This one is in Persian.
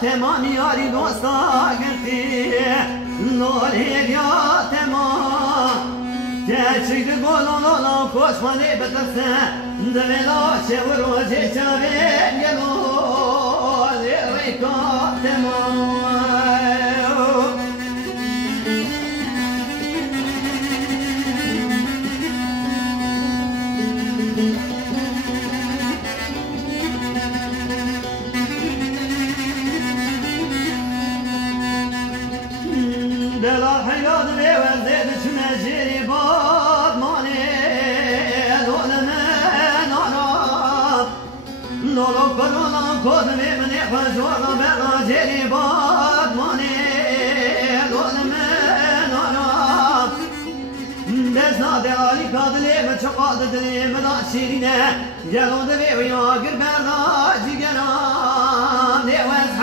تمام یاری دوستا گرتی نوری یا تمام تشید گلون گلون کشمانی بترسه دمیلا شو روزی چاوی گلو لیریکا تمام دلا حیاد بیوز دید شنجیری باد مانی دولمه نارا نولو کرونا کدمی منی خجورا برا جیری باد مانی دولمه نارا دزنا دلالی کادلی بچقاد دلی مدا شیرینه جلو دوی ویا گر بردا جگران دیوز